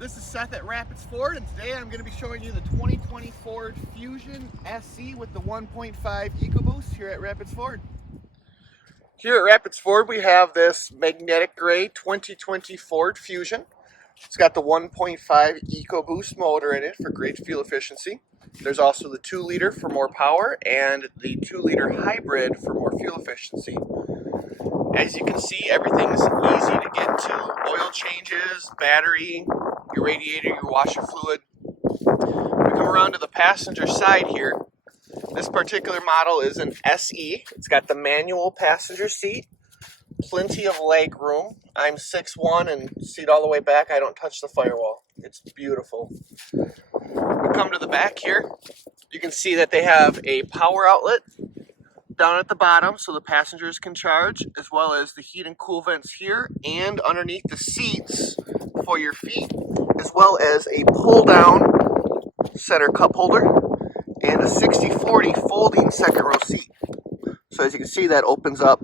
This is Seth at Rapids Ford, and today I'm going to be showing you the 2020 Ford Fusion SC with the 1.5 EcoBoost here at Rapids Ford. Here at Rapids Ford, we have this magnetic gray 2020 Ford Fusion. It's got the 1.5 EcoBoost motor in it for great fuel efficiency. There's also the 2-liter for more power and the 2-liter hybrid for more fuel efficiency. As you can see, everything's easy to get to. Oil changes, battery, your radiator, your washer fluid. We come around to the passenger side here. This particular model is an SE. It's got the manual passenger seat, plenty of leg room. I'm 6'1" and seat all the way back. I don't touch the firewall. It's beautiful. We come to the back here. You can see that they have a power outlet down at the bottom so the passengers can charge, as well as the heat and cool vents here and underneath the seats for your feet, as well as a pull down center cup holder and a 60/40 folding second row seat. So as you can see, that opens up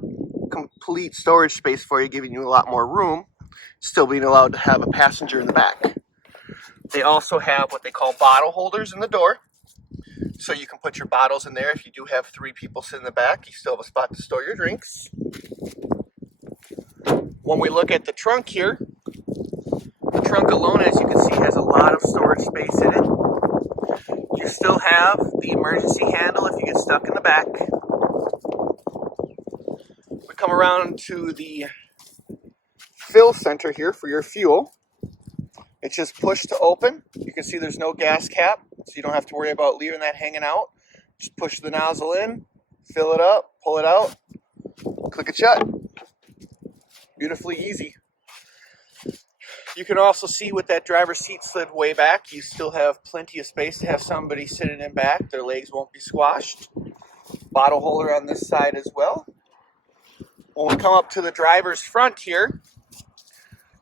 complete storage space for you, giving you a lot more room, still being allowed to have a passenger in the back. They also have what they call bottle holders in the door. So you can put your bottles in there. If you do have 3 people sitting in the back, you still have a spot to store your drinks. When we look at the trunk here, the trunk alone, as you can see, has a lot of storage space in it. You still have the emergency handle if you get stuck in the back. We come around to the fill center here for your fuel. It's just push to open. You can see there's no gas cap, so you don't have to worry about leaving that hanging out. Just push the nozzle in, fill it up, pull it out, click it shut. Beautifully easy. You can also see with that driver's seat slid way back, you still have plenty of space to have somebody sitting in back. Their legs won't be squashed. Bottle holder on this side as well. When we come up to the driver's front here,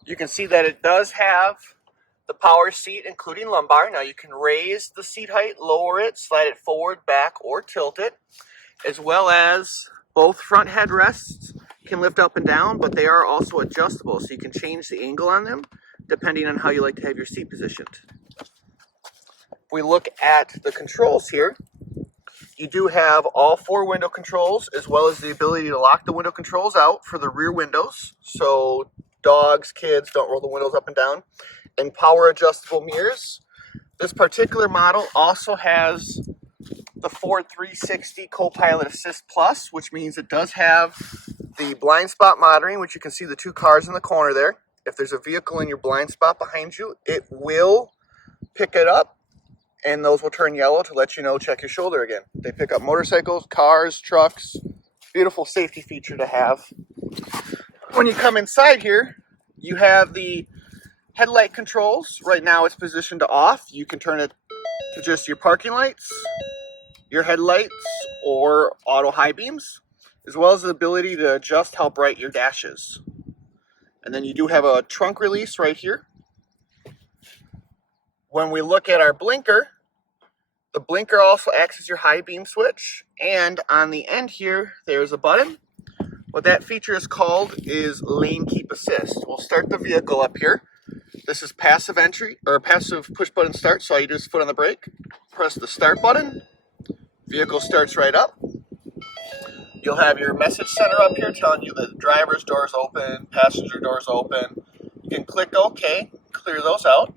you can see that it does have the power seat, including lumbar. Now you can raise the seat height, lower it, slide it forward, back, or tilt it, as well as both front headrests can lift up and down, but they are also adjustable, so you can change the angle on them depending on how you like to have your seat positioned. If we look at the controls here, you do have all 4 window controls, as well as the ability to lock the window controls out for the rear windows, so dogs, kids don't roll the windows up and down, and power adjustable mirrors. This particular model also has the Ford 360 Co-Pilot Assist Plus, which means it does have the blind spot monitoring, which you can see the 2 cars in the corner there. If there's a vehicle in your blind spot behind you, it will pick it up, and those will turn yellow to let you know, check your shoulder again. They pick up motorcycles, cars, trucks. Beautiful safety feature to have. When you come inside here, you have the headlight controls. Right now it's positioned to off. You can turn it to just your parking lights, your headlights, or auto high beams, as well as the ability to adjust how bright your dash is. And then you do have a trunk release right here. When we look at our blinker, the blinker also acts as your high beam switch, and on the end here there's a button. What that feature is called is lane keep assist. We'll start the vehicle up here. This is passive entry, or passive push button start, so all you do is foot on the brake, press the start button, vehicle starts right up. You'll have your message center up here telling you that the driver's door is open, passenger door is open. You can click OK, clear those out.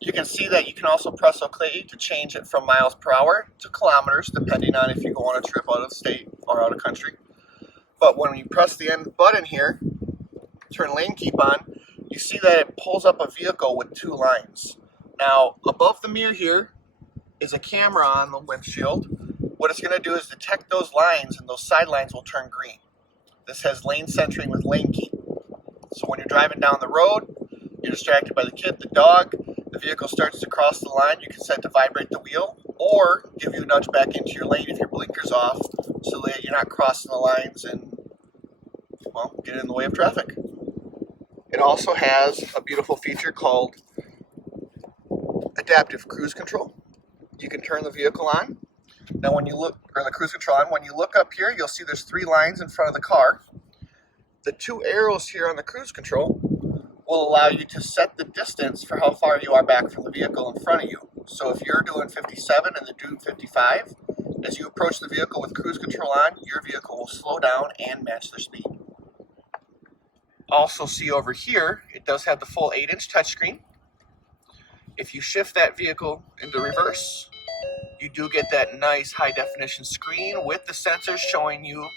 You can see that you can also press OK to change it from miles per hour to kilometers, depending on if you go on a trip out of state or out of country. But when you press the end button here, turn lane keep on, you see that it pulls up a vehicle with 2 lines. Now, above the mirror here is a camera on the windshield. What it's going to do is detect those lines, and those side lines will turn green. This has lane centering with lane keep. So when you're driving down the road, you're distracted by the kid, the dog, the vehicle starts to cross the line, you can set to vibrate the wheel, or give you a nudge back into your lane if your blinker's off, so that you're not crossing the lines and, well, get in the way of traffic. It also has a beautiful feature called adaptive cruise control. You can turn the vehicle on. Now when you look, or the cruise control on, when you look up here, you'll see there's 3 lines in front of the car. The 2 arrows here on the cruise control will allow you to set the distance for how far you are back from the vehicle in front of you. So if you're doing 57 and they're doing 55, as you approach the vehicle with cruise control on, your vehicle will slow down and match their speed. Also see over here, it does have the full 8-inch touchscreen. If you shift that vehicle into reverse, you do get that nice high definition screen with the sensors showing you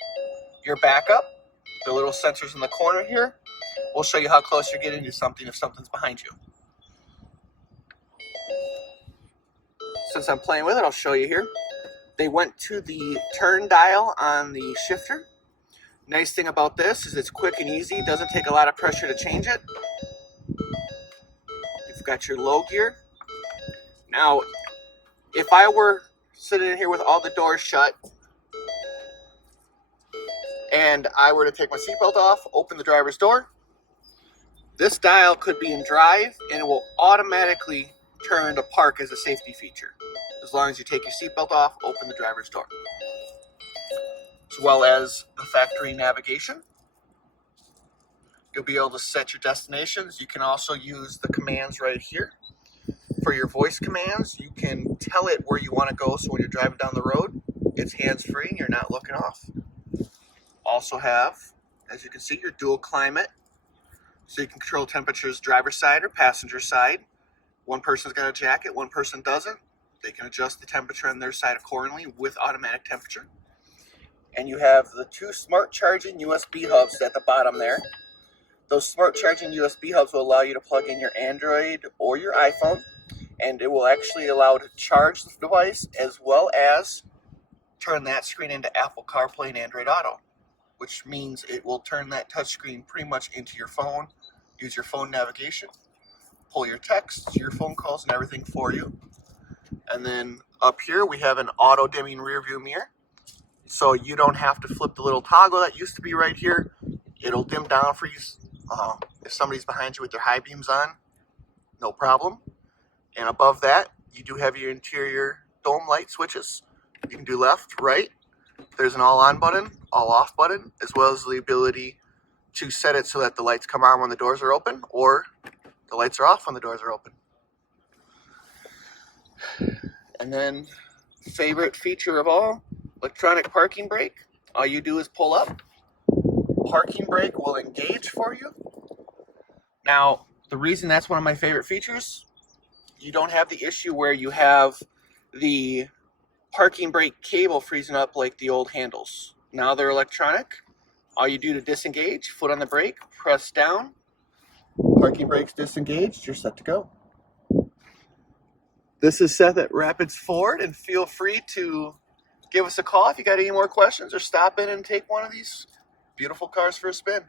your backup. The little sensors in the corner here will show you how close you're getting to something if something's behind you. Since I'm playing with it, I'll show you here. They went to the turn dial on the shifter. Nice thing about this is it's quick and easy. Doesn't take a lot of pressure to change it. You've got your low gear. Now, if I were sitting in here with all the doors shut and I were to take my seatbelt off, open the driver's door, this dial could be in drive and it will automatically turn to park as a safety feature, as long as you take your seatbelt off, open the driver's door. As well as the factory navigation. You'll be able to set your destinations. You can also use the commands right here. For your voice commands, you can tell it where you want to go, so when you're driving down the road, it's hands-free and you're not looking off. Also have, as you can see, your dual climate, so you can control temperatures driver's side or passenger side. One person's got a jacket, one person doesn't. They can adjust the temperature on their side accordingly with automatic temperature. And you have the 2 smart charging USB hubs at the bottom there. Those smart charging USB hubs will allow you to plug in your Android or your iPhone, and it will actually allow to charge the device as well as turn that screen into Apple CarPlay and Android Auto, which means it will turn that touchscreen pretty much into your phone, use your phone navigation, pull your texts, your phone calls, and everything for you. And then up here we have an auto dimming rear view mirror, so you don't have to flip the little toggle that used to be right here. It'll dim down for you if somebody's behind you with their high beams on, no problem. And above that, you do have your interior dome light switches. You can do left, right. There's an all on button, all off button, as well as the ability to set it so that the lights come on when the doors are open, or the lights are off when the doors are open. And then, favorite feature of all, electronic parking brake. All you do is pull up. Parking brake will engage for you. Now, the reason that's one of my favorite features, you don't have the issue where you have the parking brake cable freezing up like the old handles. Now they're electronic. All you do to disengage, foot on the brake, press down, parking brake's disengaged, you're set to go. This is Seth at Rapids Ford, and feel free to give us a call if you got any more questions, or stop in and take one of these beautiful cars for a spin.